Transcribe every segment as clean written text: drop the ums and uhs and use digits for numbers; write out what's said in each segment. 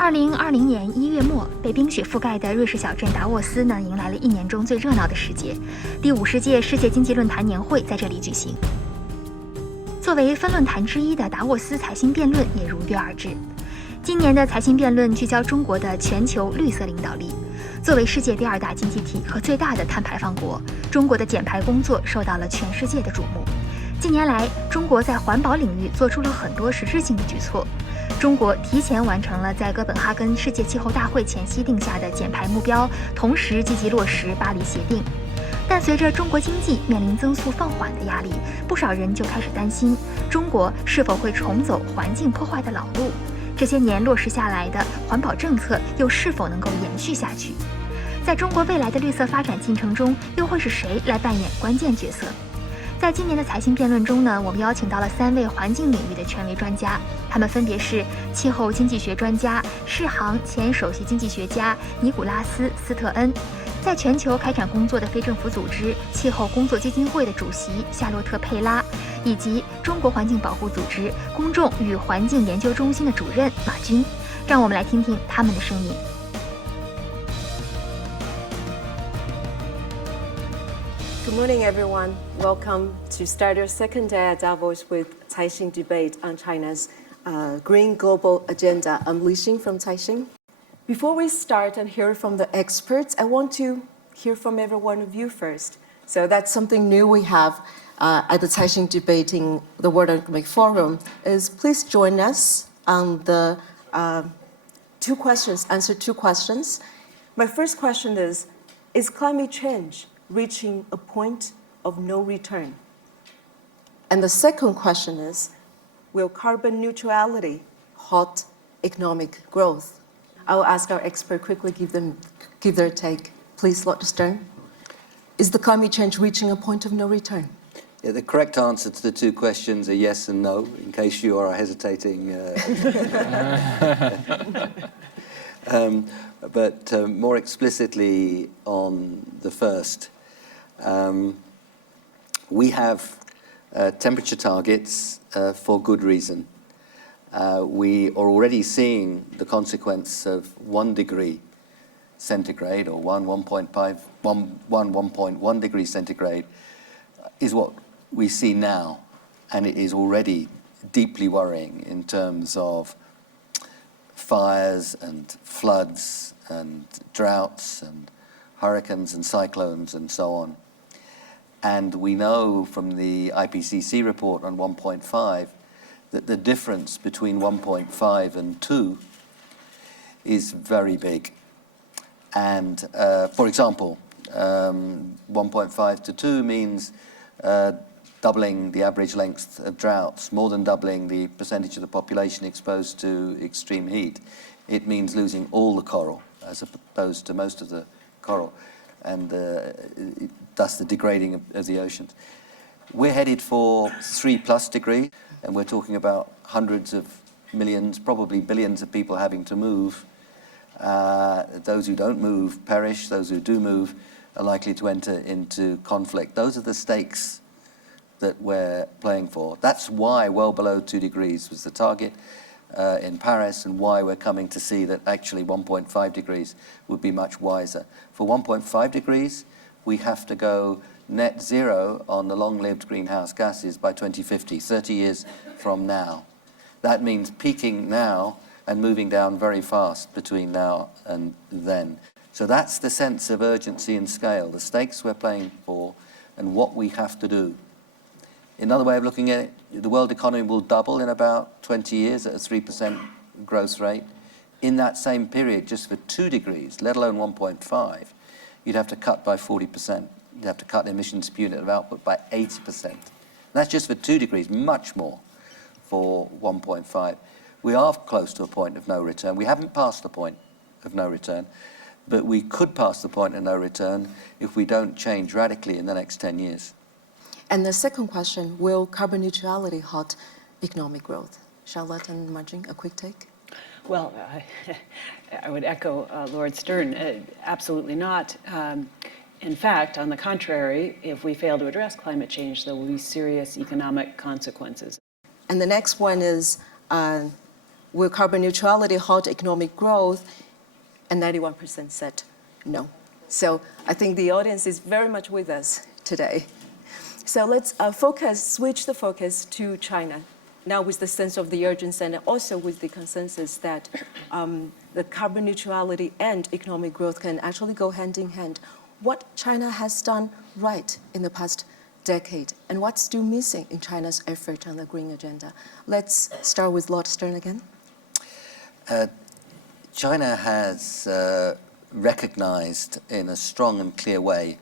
2020年1月末，被冰雪覆盖的瑞士小镇达沃斯呢，迎来了一年中最热闹的时节——第50届世界经济论坛年会在这里举行。作为分论坛之一的达沃斯财新辩论也如约而至。今年的财新辩论聚焦中国的全球绿色领导力。作为世界第2大经济体和最大的碳排放国，中国的减排工作受到了全世界的瞩目。近年来，中国在环保领域做出了很多实质性的举措。中国提前完成了在哥本哈根世界气候大会前夕定下的减排目标，同时积极落实巴黎协定。但随着中国经济面临增速放缓的压力，不少人就开始担心，中国是否会重走环境破坏的老路？这些年落实下来的环保政策又是否能够延续下去？在中国未来的绿色发展进程中，又会是谁来扮演关键角色？在今年的财新辩论中呢，我们邀请到了3位环境领域的权威专家，他们分别是气候经济学专家、世行前首席经济学家尼古拉斯·斯特恩，在全球开展工作的非政府组织气候工作基金会的主席夏洛特·佩拉，以及中国环境保护组织公众与环境研究中心的主任马军。让我们来听听他们的声音。Good morning, everyone. Welcome to start our second day at Davos with Caixin debate on China's Green Global Agenda, Unleashing from Caixin. Before we start and hear from the experts, I want to hear from every one of you first. So that's something new we have at the Caixin debating the World Economic Forum. Is please join us on the answer two questions. My first question is climate change reaching a point of no return? And the second question is, will carbon neutrality halt economic growth? I will ask our expert quickly give their take. Please, Dr. Stern. Is the climate change reaching a point of no return? Yeah, the correct answer to the two questions are yes and no, in case you are hesitating. But more explicitly on the first, we have temperature targets for good reason. We are already seeing the consequence of 1 degree centigrade or 1.1 degree centigrade is what we see now, and it is already deeply worrying in terms of fires and floods and droughts and hurricanes and cyclones and so on. And we know from the IPCC report on 1.5 that the difference between 1.5 and 2 is very big. And for example, 1.5 to 2 means doubling the average length of droughts, more than doubling the percentage of the population exposed to extreme heat. It means losing all the coral as opposed to most of the coral, and thus the degrading of the oceans. We're headed for 3+ degrees, and we're talking about hundreds of millions, probably billions of people having to move. Those who don't move perish. Those who do move are likely to enter into conflict. Those are the stakes that we're playing for. That's why well below 2 degrees was the target in Paris, and why we're coming to see that actually 1.5 degrees would be much wiser. For 1.5 degrees, we have to go net zero on the long-lived greenhouse gases by 2050, 30 years from now. That means peaking now and moving down very fast between now and then. So that's the sense of urgency and scale, the stakes we're playing for and what we have to do. Another way of looking at it, the world economy will double in about 20 years at a 3% growth rate. In that same period, just for 2 degrees, let alone 1.5, you'd have to cut by 40%. You'd have to cut emissions per unit of output by 80%. That's just for 2 degrees, much more for 1.5. We are close to a point of no return. We haven't passed the point of no return, but we could pass the point of no return if we don't change radically in the next 10 years. And the second question, will carbon neutrality halt economic growth? Charlotte and Marjin, a quick take? Well, I would echo Lord Stern, absolutely not. In fact, on the contrary, if we fail to address climate change, there will be serious economic consequences. And the next one is, will carbon neutrality halt economic growth? And 91% said no. So I think the audience is very much with us today. So let's switch the focus to China, now with the sense of the urgency and also with the consensus that the carbon neutrality and economic growth can actually go hand in hand. What China has done right in the past decade and what's still missing in China's effort on the green agenda? Let's start with Lord Stern again. China has recognized in a strong and clear way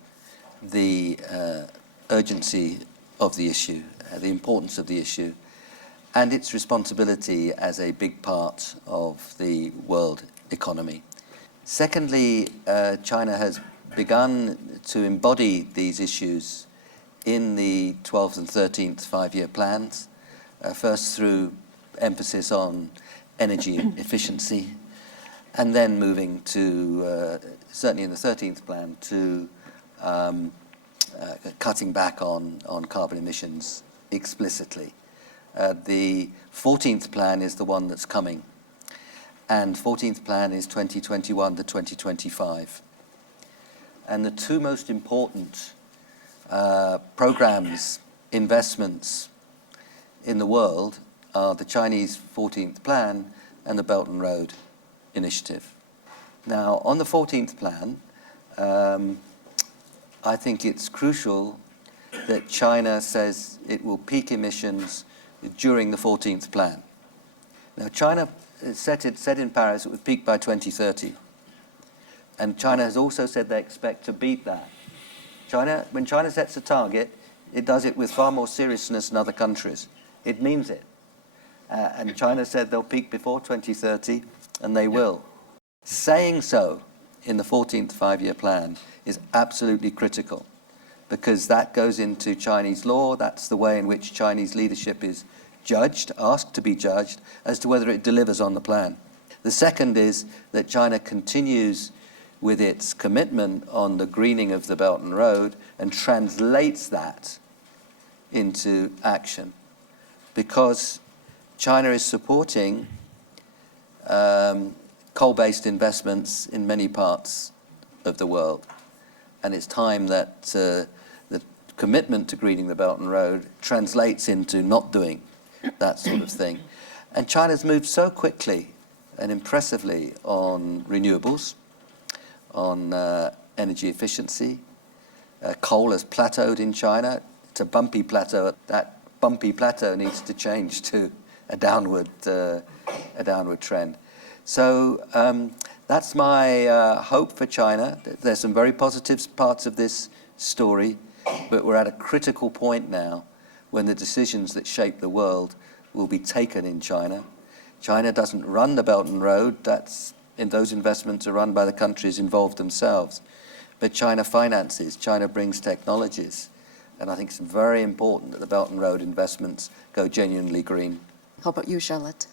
the urgency of the issue, the importance of the issue, and its responsibility as a big part of the world economy. Secondly, China has begun to embody these issues in the 12th and 13th five-year plans, first through emphasis on energy efficiency, and then moving to, certainly in the 13th plan, to cutting back on carbon emissions explicitly. The 14th plan is the one that's coming, and 14th plan is 2021 to 2025. And the two most important programs, investments in the world are the Chinese 14th plan and the Belt and Road Initiative. Now, on the 14th plan, I think it's crucial that China says it will peak emissions during the 14th plan. Now, China said in Paris it would peak by 2030. And China has also said they expect to beat that. When China sets a target, it does it with far more seriousness than other countries. It means it. And China said they'll peak before 2030, and they will. Saying so in the 14th five-year plan is absolutely critical, because that goes into Chinese law. That's the way in which Chinese leadership is judged, asked to be judged, as to whether it delivers on the plan. The second is that China continues with its commitment on the greening of the Belt and Road and translates that into action, because China is supporting coal-based investments in many parts of the world. And it's time that the commitment to greening the Belt and Road translates into not doing that sort of thing. And China's moved so quickly and impressively on renewables, on energy efficiency. Coal has plateaued in China. It's a bumpy plateau. That bumpy plateau needs to change to a downward trend. So that's my hope for China. There's some very positive parts of this story, but we're at a critical point now when the decisions that shape the world will be taken in China. China doesn't run the Belt and Road. Those investments are run by the countries involved themselves. But China finances, China brings technologies. And I think it's very important that the Belt and Road investments go genuinely green. How about you, Charlotte?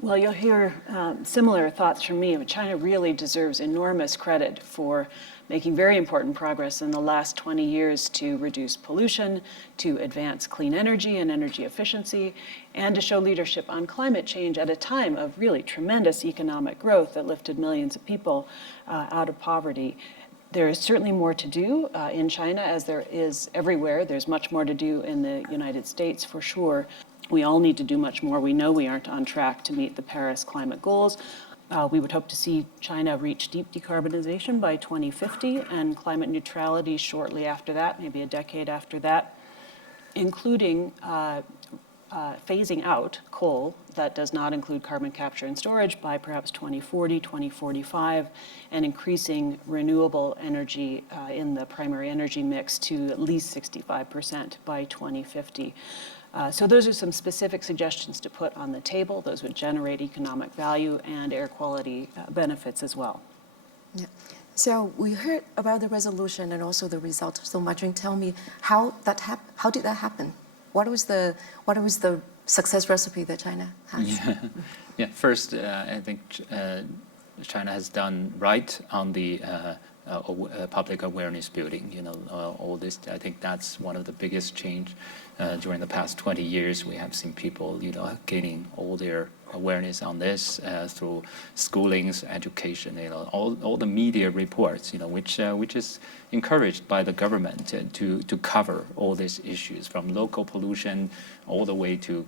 Well, you'll hear similar thoughts from me. China really deserves enormous credit for making very important progress in the last 20 years to reduce pollution, to advance clean energy and energy efficiency, and to show leadership on climate change at a time of really tremendous economic growth that lifted millions of people out of poverty. There is certainly more to do in China, as there is everywhere. There's much more to do in the United States, for sure. We all need to do much more. We know we aren't on track to meet the Paris climate goals. We would hope to see China reach deep decarbonization by 2050 and climate neutrality shortly after that, maybe a decade after that, including phasing out coal that does not include carbon capture and storage by perhaps 2040, 2045, and increasing renewable energy in the primary energy mix to at least 65% by 2050. So those are some specific suggestions to put on the table. Those would generate economic value and air quality benefits as well. Yeah. So we heard about the resolution and also the result. So Marjorie, tell me how did that happen? What was the success recipe that China has? Yeah. First, I think China has done right on the public awareness building. All this. I think that's one of the biggest change during the past 20 years. We have seen people, gaining all their awareness on this through schoolings, education, all the media reports, which is encouraged by the government to cover all these issues from local pollution all the way to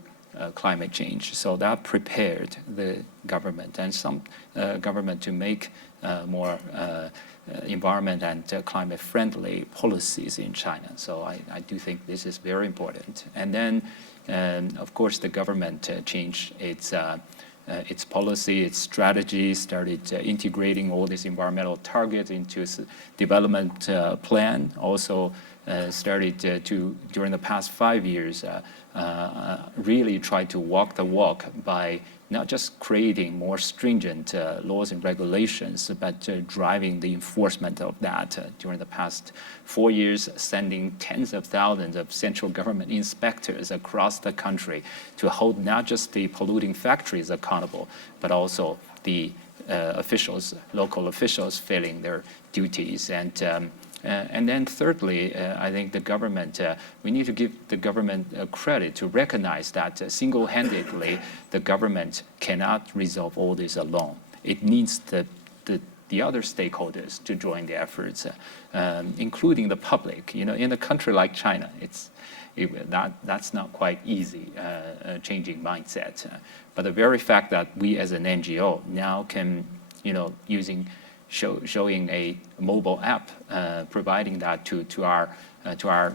climate change. So that prepared the government and some government to make more environment and climate-friendly policies in China. So I do think this is very important. And then, of course, the government changed its policy, its strategy, started integrating all these environmental targets into its development plan. Also started to, during the past 5 years, really try to walk the walk by not just creating more stringent laws and regulations, but driving the enforcement of that. During the past 4 years, sending tens of thousands of central government inspectors across the country to hold not just the polluting factories accountable, but also the local officials failing their duties. And then thirdly, I think the government, we need to give the government credit to recognize that single-handedly the government cannot resolve all this alone. It needs the other stakeholders to join the efforts, including the public. In a country like China, that's not quite easy, changing mindset. But the very fact that we as an NGO now can, showing a mobile app, providing that to our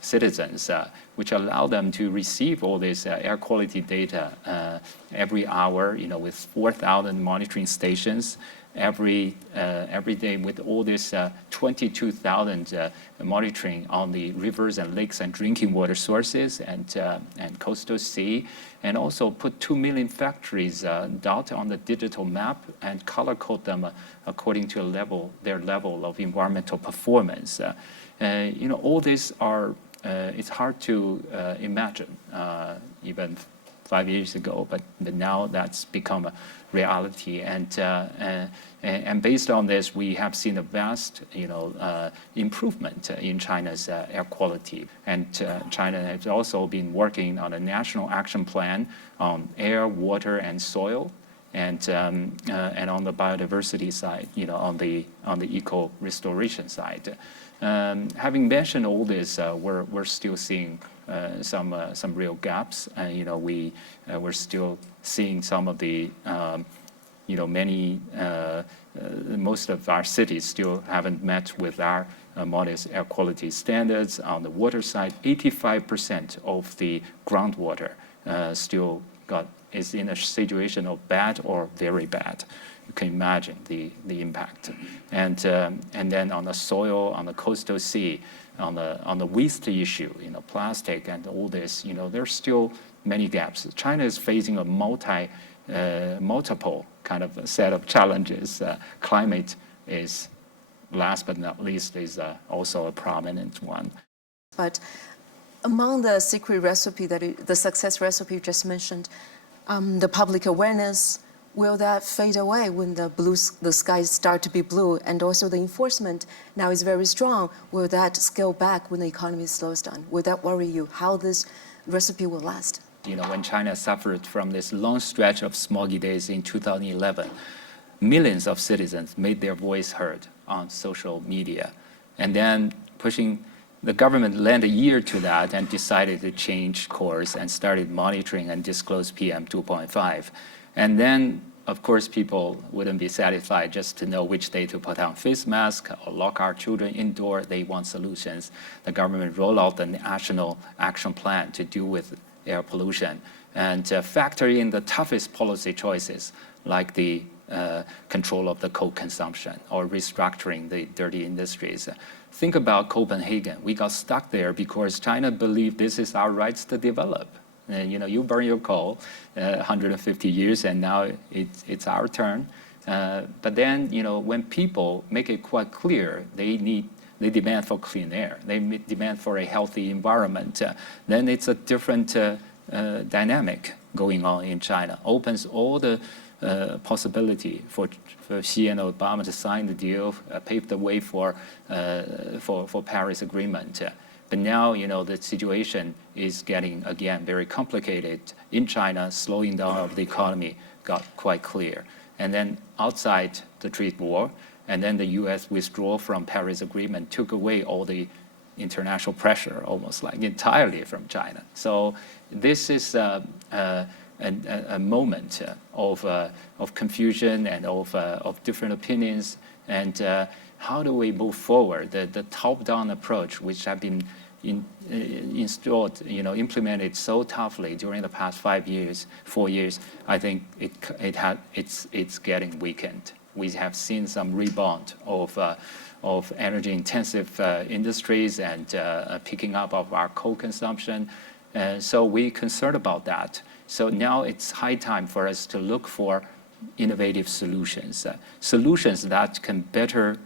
citizens, which allow them to receive all this air quality data every hour, with 4,000 monitoring stations every day, with all this 22,000 monitoring on the rivers and lakes and drinking water sources and coastal sea, and also put 2 million factories dot on the digital map and color code them according to their level of environmental performance. All these are, it's hard to imagine even 5 years ago, but now that's become a reality. And based on this, we have seen a vast, improvement in China's air quality. And China has also been working on a national action plan on air, water, and soil, and on the biodiversity side, on the eco restoration side. Having mentioned all this, we're still seeing some real gaps. We're still seeing some of the most of our cities still haven't met with our modest air quality standards. On the water side, 85% of the groundwater still is in a situation of bad or very bad. You can imagine the impact. And then on the soil, on the coastal sea, on the waste issue, plastic and all this, there's still many gaps. China is facing a multiple kind of set of challenges. Climate is, last but not least, is also a prominent one. But among the secret recipe, the success recipe you just mentioned, the public awareness, will that fade away when the skies start to be blue? And also the enforcement now is very strong. Will that scale back when the economy slows down? Will that worry you? How this recipe will last? When China suffered from this long stretch of smoggy days in 2011, millions of citizens made their voice heard on social media. And then the government lent a ear to that and decided to change course and started monitoring and disclose PM 2.5. And then, of course, people wouldn't be satisfied just to know which day to put on face mask or lock our children indoor. They want solutions. The government rolled out the national action plan to deal with air pollution and factor in the toughest policy choices, like the control of the coal consumption or restructuring the dirty industries. Think about Copenhagen. We got stuck there because China believed this is our rights to develop. You burn your coal 150 years, and now it's our turn. But then, when people make it quite clear they demand for clean air, they demand for a healthy environment, then it's a different dynamic going on in China. Opens all the possibility for Xi and Obama to sign the deal, paved the way for Paris Agreement. But now, the situation is getting, again, very complicated in China. Slowing down of the economy got quite clear. And then outside the trade war, and then the U.S. withdrawal from Paris Agreement took away all the international pressure, almost like entirely from China. So this is a moment of confusion and of different opinions. And how do we move forward? The top-down approach, which have been installed, implemented so toughly during the past 4 years, I think it's getting weakened. We have seen some rebound of energy-intensive industries and picking up of our coal consumption. So we're concerned about that. So now it's high time for us to look for innovative solutions, solutions that can better,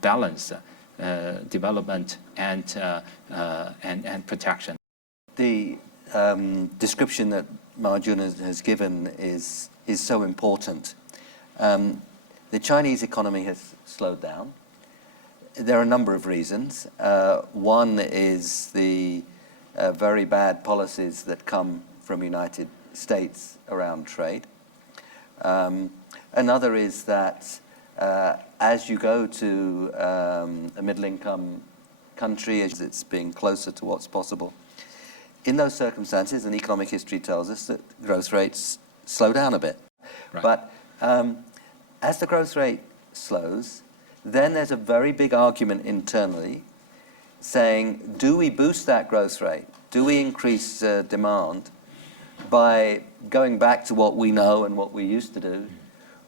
balance development and protection. The description that Ma-Jun has given is so important. The Chinese economy has slowed down. There are a number of reasons. One is the very bad policies that come from the United States around trade. Another is that as you go to a middle-income country, as it's being closer to what's possible, in those circumstances, and economic history tells us that growth rates slow down a bit. Right. But as the growth rate slows, then there's a very big argument internally saying, do we boost that growth rate? Do we increase demand by going back to what we know and what we used to do?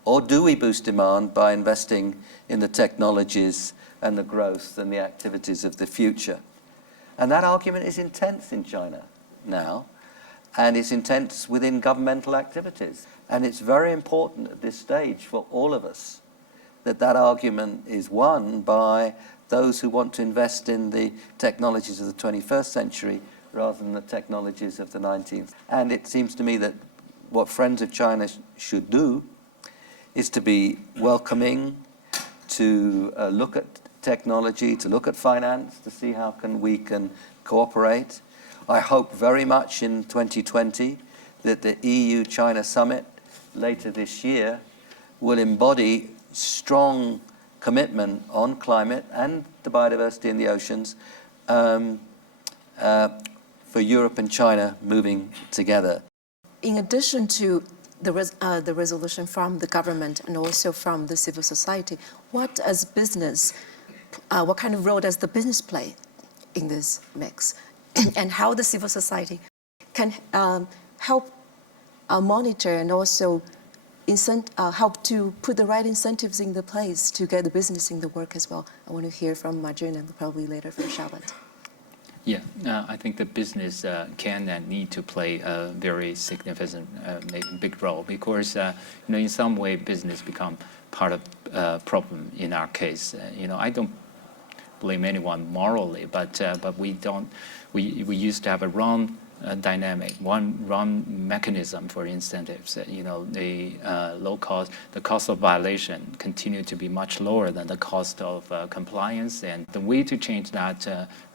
Or do we boost demand by investing in the technologies and the growth and the activities of the future? And that argument is intense in China now, and it's intense within governmental activities. And it's very important at this stage for all of us that that argument is won by those who want to invest in the technologies of the 21st century rather than the technologies of the 19th. And it seems to me that what Friends of China should do is to be welcoming, to look at technology, to look at finance, to see how we can cooperate. I hope very much in 2020 that the EU-China summit later this year will embody strong commitment on climate and the biodiversity in the oceans for Europe and China moving together. In addition to the resolution from the government and also from the civil society, what kind of role does the business play in this mix? And how the civil society can help monitor and also help to put the right incentives in the place to get the business in the work as well? I want to hear from Ma-Jun and probably later from Charlotte. Yeah, I think the business can and need to play a very significant, big role because, in some way, business become part of problem in our case. I don't blame anyone morally, but we used to have a wrong dynamic, one wrong mechanism for incentives. The cost of violation continued to be much lower than the cost of compliance. And the way to change that,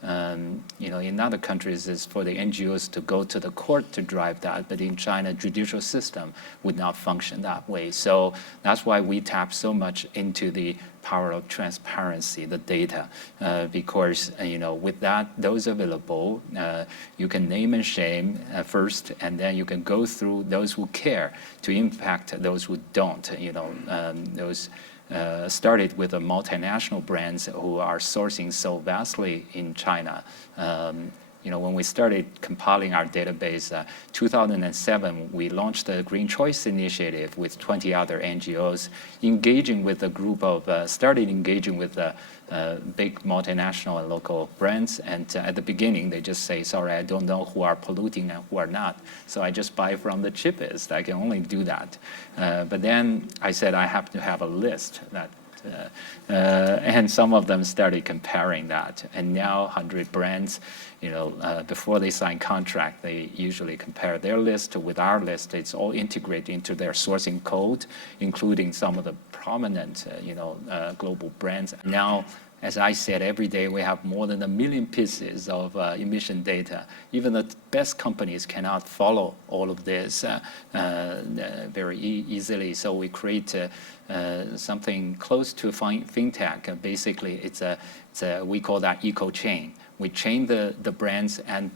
in other countries is for the NGOs to go to the court to drive that. But in China, judicial system would not function that way. So that's why we tap so much into the power of transparency, the data, because with those available, you can name and shame first, and then you can go through those who care to impact those who don't. Those started with the multinational brands who are sourcing so vastly in China. When we started compiling our database, 2007, we launched the Green Choice Initiative with 20 other NGOs, started engaging with big multinational and local brands. And at the beginning, they just say, sorry, I don't know who are polluting and who are not. So I just buy from the cheapest. I can only do that. But then I said I have to have a list that And some of them started comparing that. And now 100 brands, before they sign contract, they usually compare their list with our list. It's all integrated into their sourcing code, including some of the prominent, global brands. Now, as I said, every day we have more than 1 million pieces of emission data. Even the best companies cannot follow all of this very easily. So we create something close to fintech. Basically, we call that eco chain. We chain the brands and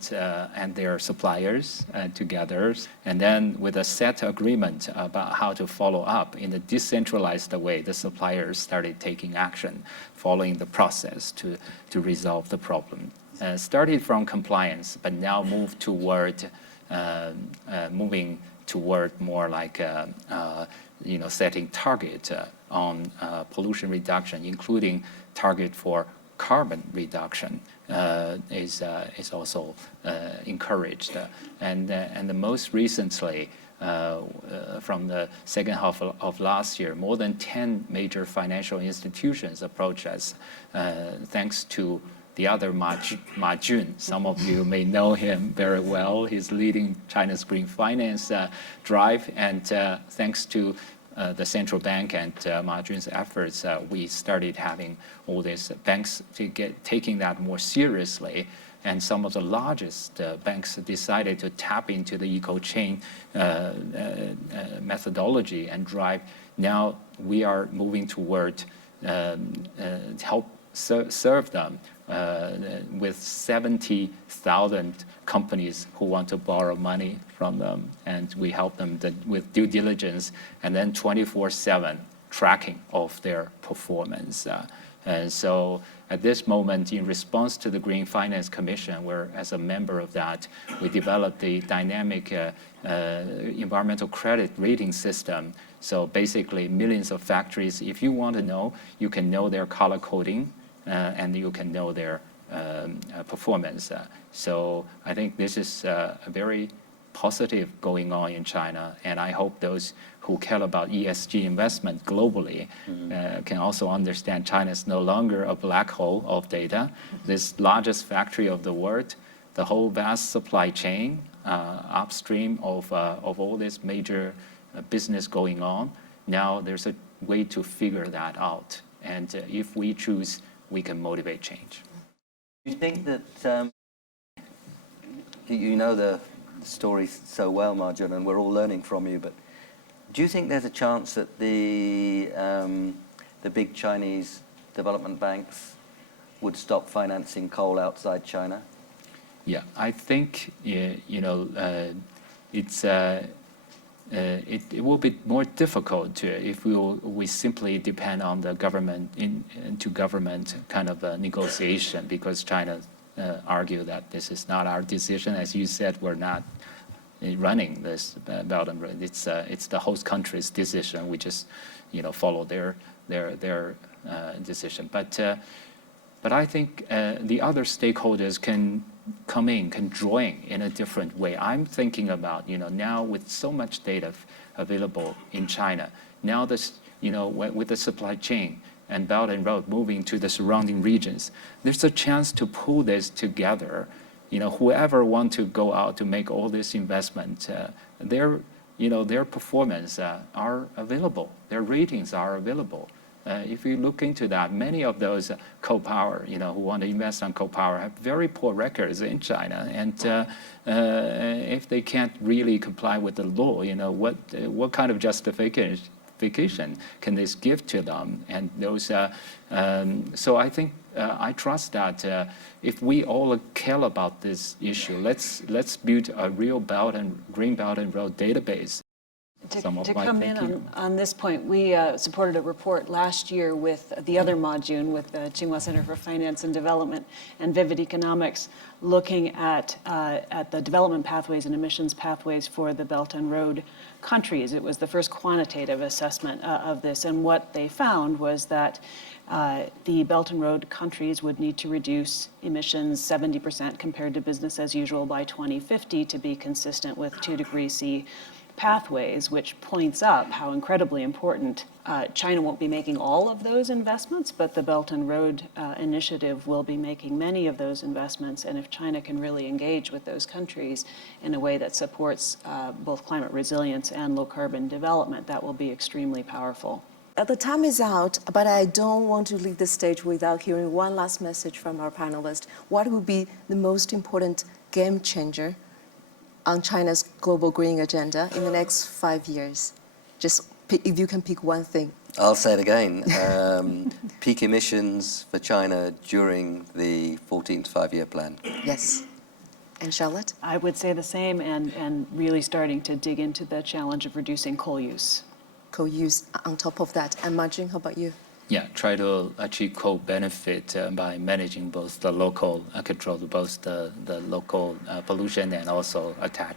their suppliers together, and then with a set agreement about how to follow up in a decentralized way, the suppliers started taking action, following the process to resolve the problem. Started from compliance, but now moving toward more like setting target on pollution reduction, including target for carbon reduction is also encouraged. And the most recently, from the second half of last year, more than 10 major financial institutions approached us, thanks to the other Ma Jun. Some of you may know him very well. He's leading China's green finance drive, and thanks to the central bank and Ma Jun's efforts, we started having all these banks taking that more seriously. And some of the largest banks decided to tap into the eco chain methodology and drive. Now we are moving toward help serve them with 70,000 companies who want to borrow money from them, and we help them with due diligence and then 24/7 tracking of their performance. And so at this moment, in response to the Green Finance Commission, where as a member of that, we developed the dynamic environmental credit rating system. So basically millions of factories, if you want to know, you can know their color coding, and you can know their performance. So I think this is a very positive going on in China, and I hope those who care about ESG investment globally can also understand China is no longer a black hole of data. This largest factory of the world, the whole vast supply chain upstream of all this major business going on. Now there's a way to figure that out, and if we choose, we can motivate change. Do you think that you know the story so well, Ma Jun, and we're all learning from you, but do you think there's a chance that the big Chinese development banks would stop financing coal outside China? Yeah, I think it will be more difficult if we simply depend on the government into government kind of negotiation, because China argue that this is not our decision. As you said, we're not running this Belt and Road. It's the host country's decision. We just follow their decision. But I think the other stakeholders can come in, can join in a different way. I'm thinking about now with so much data available in China, now this with the supply chain and Belt and Road moving to the surrounding regions, there's a chance to pull this together. Whoever want to go out to make all this investment, their performance are available, their ratings are available. If you look into that, many of those coal power, who want to invest on coal power, have very poor records in China, and if they can't really comply with the law, what kind of justification can this give to them? And those, so I think I trust that if we all care about this issue, let's build a real green Belt and Road database. To come in on this point, we supported a report last year with the other Ma Jun, with the Tsinghua Center for Finance and Development and Vivid Economics, looking at the development pathways and emissions pathways for the Belt and Road countries. It was the first quantitative assessment of this, and what they found was that the Belt and Road countries would need to reduce emissions 70% compared to business as usual by 2050 to be consistent with 2 degrees C pathways, which points up how incredibly important China won't be making all of those investments, but the Belt and Road Initiative will be making many of those investments. And if China can really engage with those countries in a way that supports both climate resilience and low carbon development, that will be extremely powerful. The time is out, but I don't want to leave the stage without hearing one last message from our panelists. What would be the most important game changer on China's global green agenda in the next 5 years? Just pick, if you can pick one thing. I'll say it again. Peak emissions for China during the 14th five-year plan. Yes. And Charlotte? I would say the same, and really starting to dig into the challenge of reducing coal use. Co-use on top of that. And Marjin, how about you? Yeah, try to achieve co-benefit by managing both the local control, both the local pollution and also attack